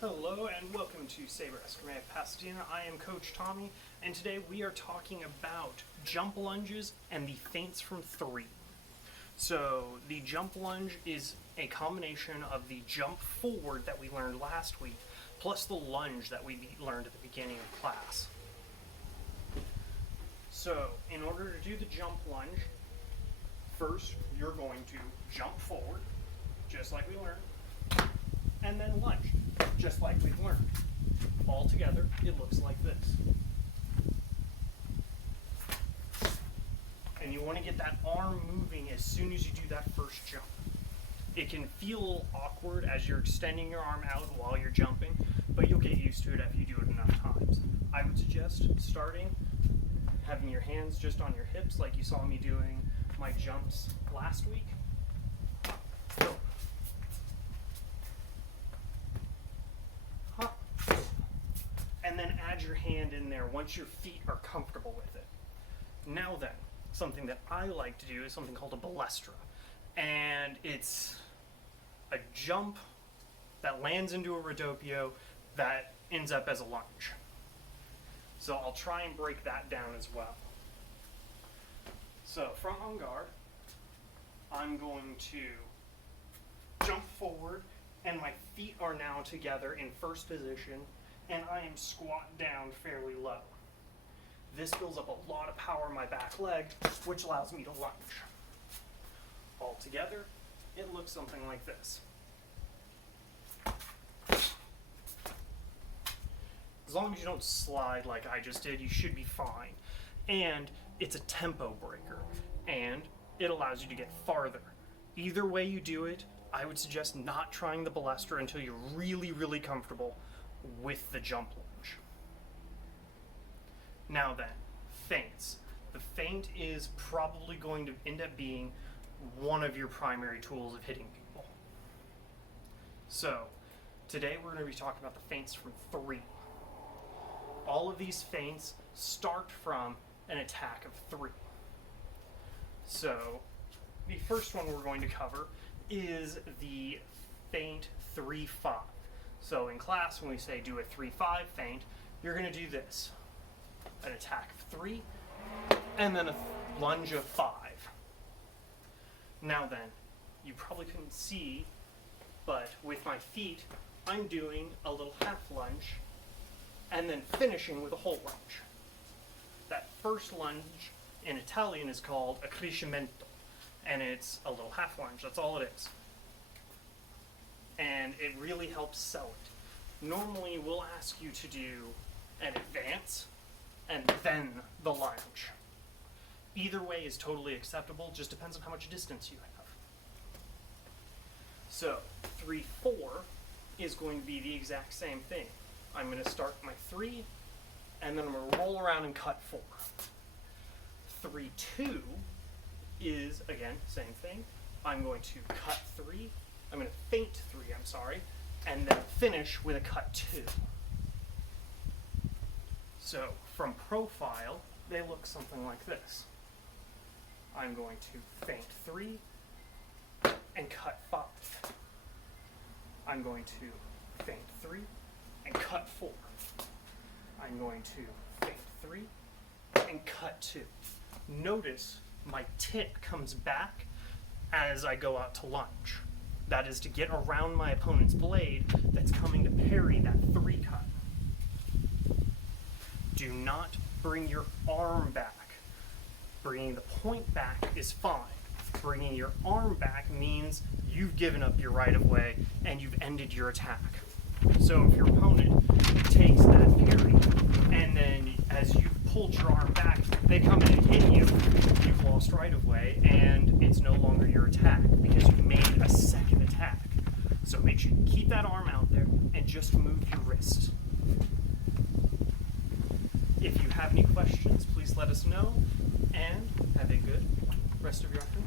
Hello and welcome to Sabre Pasadena. I am Coach Tommy, and today we are talking about jump lunges and the feints from three. So the jump lunge is a combination of the jump forward that we learned last week, plus the lunge that we learned at the beginning of class. So in order to do the jump lunge, first you're going to jump forward, just like we learned, and then lunge, just like we've learned. All together, it looks like this. And you want to get that arm moving as soon as you do that first jump. It can feel a little awkward as you're extending your arm out while you're jumping, but you'll get used to it if you do it enough times. I would suggest starting, having your hands just on your hips like you saw me doing my jumps last week. Go. And then add your hand in there once your feet are comfortable with it. Now then, something that I like to do is something called a balestra. And it's a jump that lands into a rodopio that ends up as a lunge. So I'll try and break that down as well. So from en garde, I'm going to jump forward, and my feet are now together in first position, and I am squat down fairly low. This builds up a lot of power in my back leg, which allows me to lunge. All together, it looks something like this. As long as you don't slide like I just did, you should be fine. And it's a tempo breaker, and it allows you to get farther. Either way you do it, I would suggest not trying the balestra until you're really, really comfortable with the jump lunge. Now then, feints. The feint is probably going to end up being one of your primary tools of hitting people. So, today we're going to be talking about the feints from three. All of these feints start from an attack of three. So, the first one we're going to cover is the feint 3-5. So in class, when we say do a 3-5 feint, you're going to do this. An attack of 3, and then a lunge of 5. Now then, you probably couldn't see, but with my feet, I'm doing a little half lunge, and then finishing with a whole lunge. That first lunge in Italian is called accrescimento, and it's a little half lunge. That's all it is. And it really helps sell it. Normally, we'll ask you to do an advance and then the lunge. Either way is totally acceptable, just depends on how much distance you have. So, 3-4 is going to be the exact same thing. I'm going to start my 3, and then I'm going to roll around and cut 4. 3-2 is, again, same thing. I'm going to cut 3, I'm going to feint 3, and then finish with a cut 2. So, from profile, they look something like this. I'm going to feint 3 and cut 5. I'm going to feint 3 and cut 4. I'm going to feint 3 and cut 2. Notice my tit comes back as I go out to lunge. That is to get around my opponent's blade that's coming to parry that 3 cut. Do not bring your arm back. Bringing the point back is fine. Bringing your arm back means you've given up your right of way and you've ended your attack. So if your opponent takes that parry, and then as you've pulled your arm back, they come in and hit you, you've lost right of way, and it's no longer your attack because you've made a second attack. So make sure you keep that arm out there and just move your wrist. If you have any questions, please let us know, and have a good rest of your afternoon.